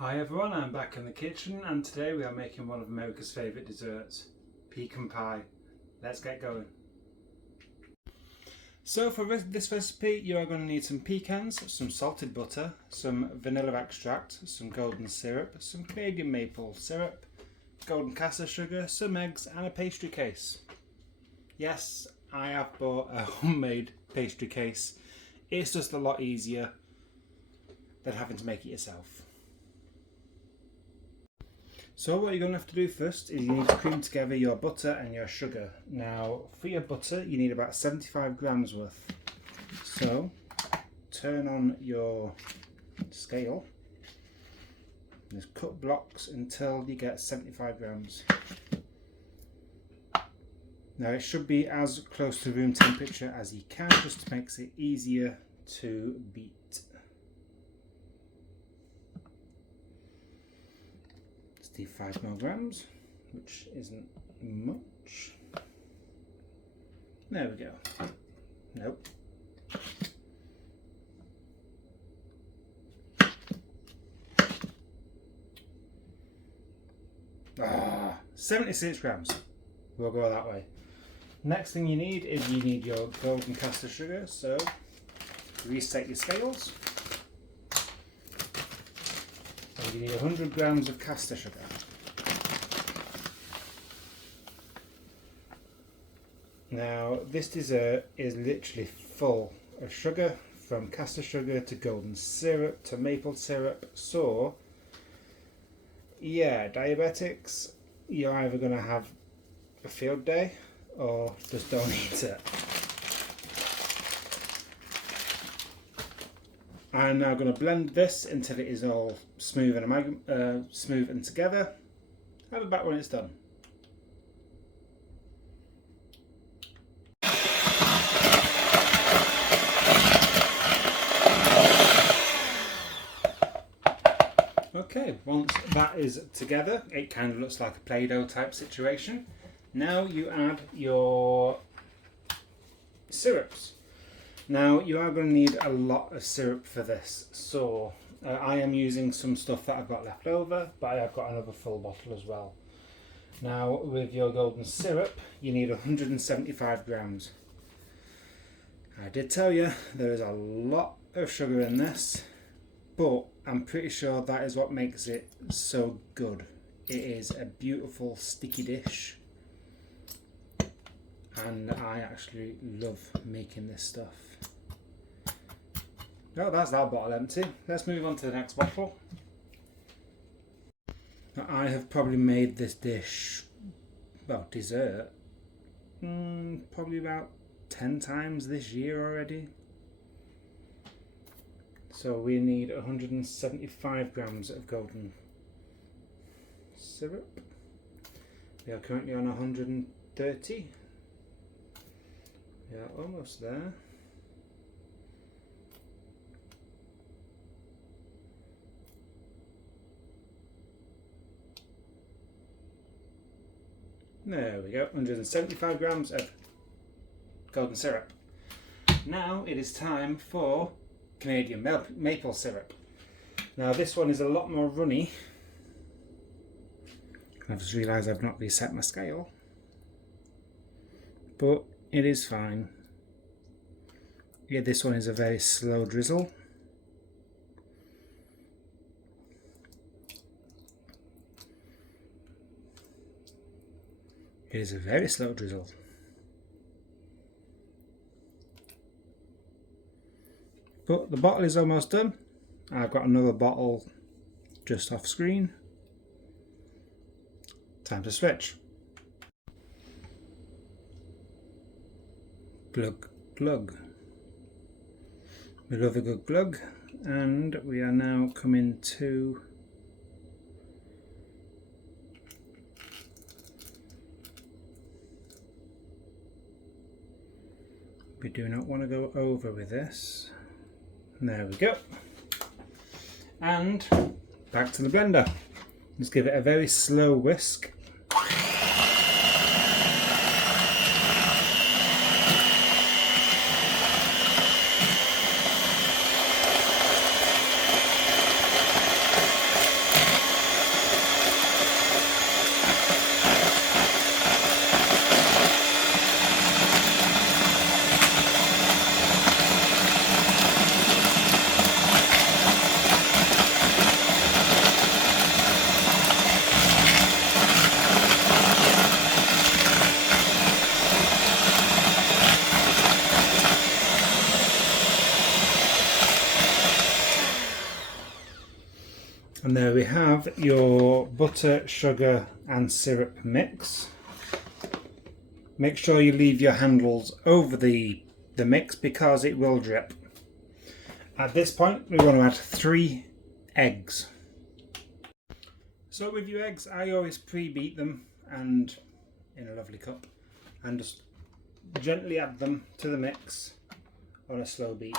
Hi everyone, I'm back in the kitchen and today we are making one of America's favourite desserts, pecan pie. Let's get going. So for this recipe you are going to need some pecans, some salted butter, some vanilla extract, some golden syrup, some Canadian maple syrup, golden caster sugar, some eggs and a pastry case. Yes, I have bought a homemade pastry case. It's just a lot easier than having to make it yourself. So what you're going to have to do first is you need to cream together your butter and your sugar. Now for your butter you need about 75 grams worth. So turn on your scale, just cut blocks until you get 75 grams. Now it should be as close to room temperature as you can, just makes it easier to beat. Let's do 5 more grams, which isn't much. There we go. Nope. 76 grams. We'll go that way. Next thing you need is you need your golden caster sugar, so reset your scales. And you need 100 grams of caster sugar. Now this dessert is literally full of sugar, from caster sugar to golden syrup to maple syrup, so yeah, diabetics, you're either going to have a field day or just don't eat it. I'm now going to blend this until it is all smooth and together. Have it back when it's done. Okay, once that is together, it kind of looks like a Play-Doh type situation. Now you add your syrups. Now you are going to need a lot of syrup for this, so I am using some stuff that I've got left over, but I have got another full bottle as well. Now with your golden syrup you need 175 grams. I did tell you there is a lot of sugar in this, but I'm pretty sure that is what makes it so good. It is a beautiful sticky dish and I actually love making this stuff. Oh, that's that bottle empty. Let's move on to the next bottle. Now, I have probably made this dish, well, dessert, probably about 10 times this year already. So we need 175 grams of golden syrup. We are currently on 130. We are almost there. There we go, 175 grams of golden syrup. Now it is time for Canadian maple syrup. Now this one is a lot more runny. I've just realised I've not reset my scale, but it is fine. Yeah, this one is a very slow drizzle. It is a very slow drizzle. But the bottle is almost done. I've got another bottle just off screen. Time to switch. Glug, glug. We love a good glug, and we are now coming to we do not want to go over with this. There we go. And back to the blender. Let's give it a very slow whisk. And there we have your butter, sugar and syrup mix. Make sure you leave your handles over the mix because it will drip. At this point we want to add 3 eggs. So with your eggs, I always pre-beat them and in a lovely cup and just gently add them to the mix on a slow beat.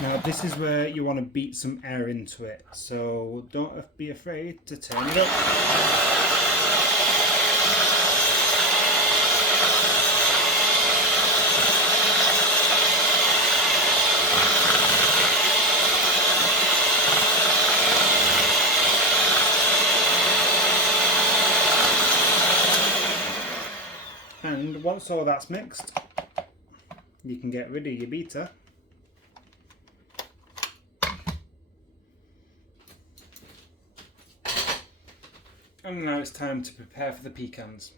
Now this is where you want to beat some air into it, so don't be afraid to turn it up. And once all that's mixed, you can get rid of your beater. And now it's time to prepare for the pecans.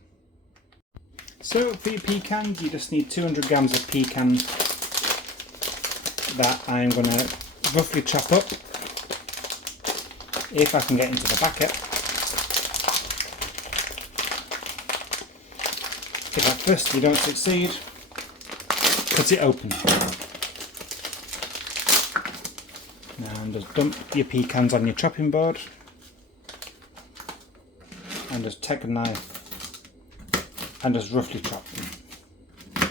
So for your pecans, you just need 200 grams of pecans that I'm going to roughly chop up, if I can get into the packet. If at first you don't succeed, cut it open. Now just dump your pecans on your chopping board. And just take a knife and just roughly chop them.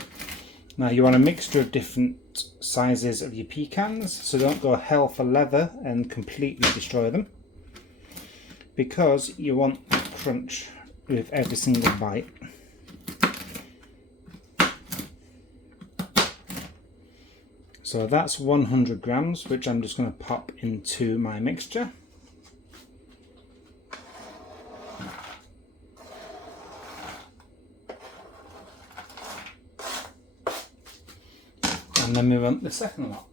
Now you want a mixture of different sizes of your pecans, so don't go hell for leather and completely destroy them, because you want crunch with every single bite. So that's 100 grams, which I'm just going to pop into my mixture. And then move on to the second lot.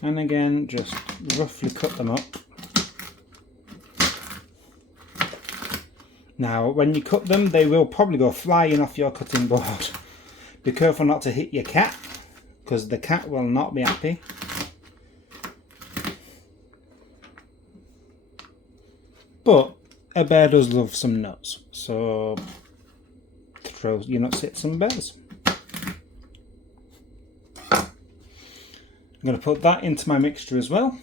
And again, just roughly cut them up. Now, when you cut them, they will probably go flying off your cutting board. Be careful not to hit your cat, because the cat will not be happy. But a bear does love some nuts, so throw your nuts at some bears. I'm going to put that into my mixture as well.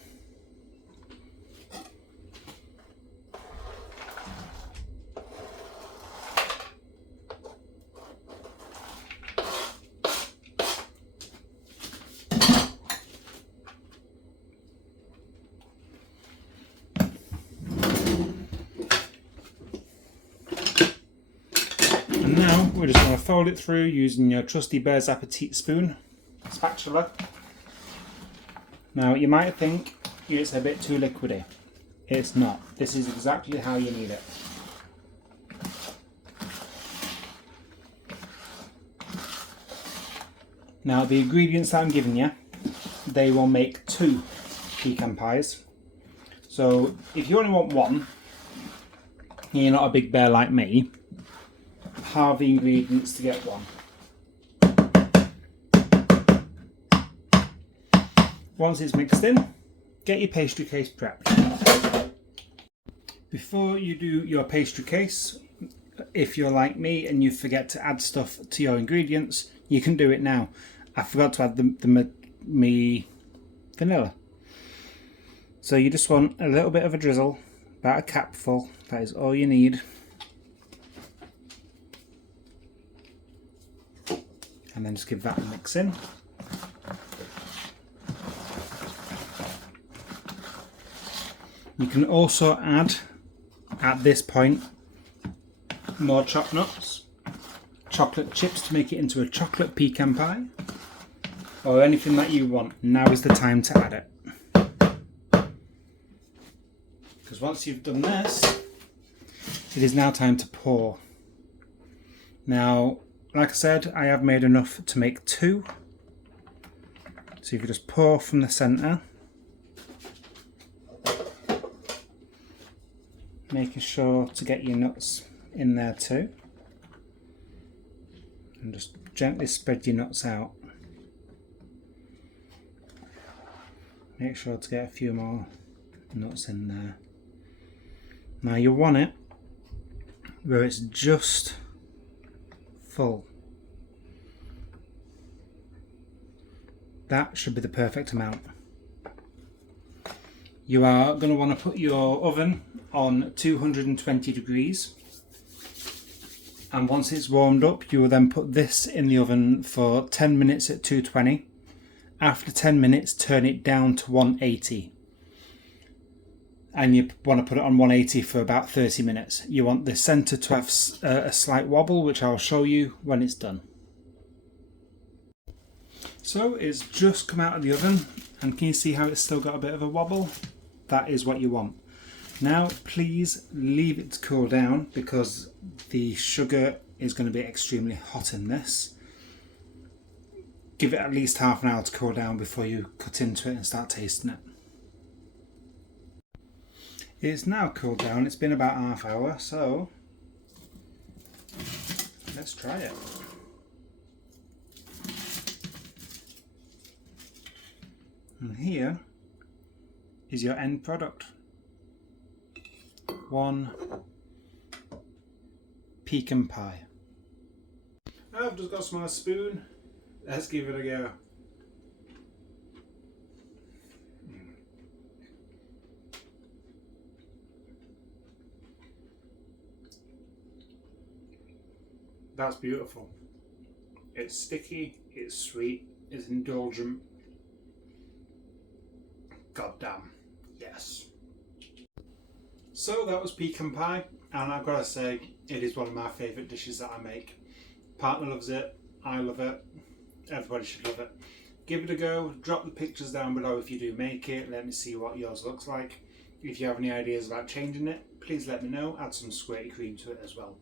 And now we're just going to fold it through using your trusty Bear's Appetit spoon, spatula. Now you might think it's a bit too liquidy. It's not. This is exactly how you need it. Now the ingredients that I'm giving you, they will make 2 pecan pies. So if you only want one, and you're not a big bear like me, halve the ingredients to get one. Once it's mixed in, get your pastry case prepped. Before you do your pastry case, if you're like me and you forget to add stuff to your ingredients, you can do it now. I forgot to add the vanilla. So you just want a little bit of a drizzle, about a capful, that is all you need. And then just give that a mix in. You can also add, at this point, more chopped nuts chocolate chips to make it into a chocolate pecan pie, or anything that you want, now is the time to add it. Because once you've done this, it is now time to pour. Now, like I said, I have made enough to make 2. So you can just pour from the centre, making sure to get your nuts in there too, and just gently spread your nuts out. Make sure to get a few more nuts in there. Now you want it where it's just full. That should be the perfect amount. You are going to want to put your oven on 220 degrees, and once it's warmed up you will then put this in the oven for 10 minutes at 220. After 10 minutes turn it down to 180, and you want to put it on 180 for about 30 minutes. You want the centre to have a slight wobble, which I'll show you when it's done. So it's just come out of the oven, and can you see how it's still got a bit of a wobble? That is what you want. Now please leave it to cool down, because the sugar is going to be extremely hot in this. Give it at least half an hour to cool down before you cut into it and start tasting it. It's now cooled down, it's been about half hour, so let's try it. And here is your end product. 1 pecan pie. I've just got some on a spoon. Let's give it a go. That's beautiful. It's sticky, it's sweet, it's indulgent. God damn, yes. So that was pecan pie, and I've got to say, it is one of my favourite dishes that I make. Partner loves it, I love it, everybody should love it. Give it a go, drop the pictures down below if you do make it, let me see what yours looks like. If you have any ideas about changing it, please let me know, add some squirty cream to it as well.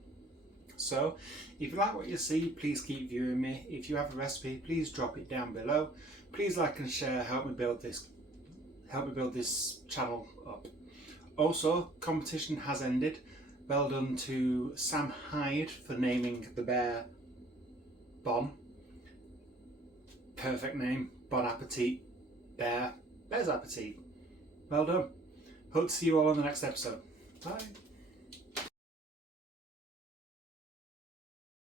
So, if you like what you see, please keep viewing me. If you have a recipe, please drop it down below. Please like and share, help me build this channel up. Also, competition has ended. Well done to Sam Hyde for naming the bear Bon. Perfect name. Bon appetit. Bear's appetit. Well done. Hope to see you all on the next episode. Bye.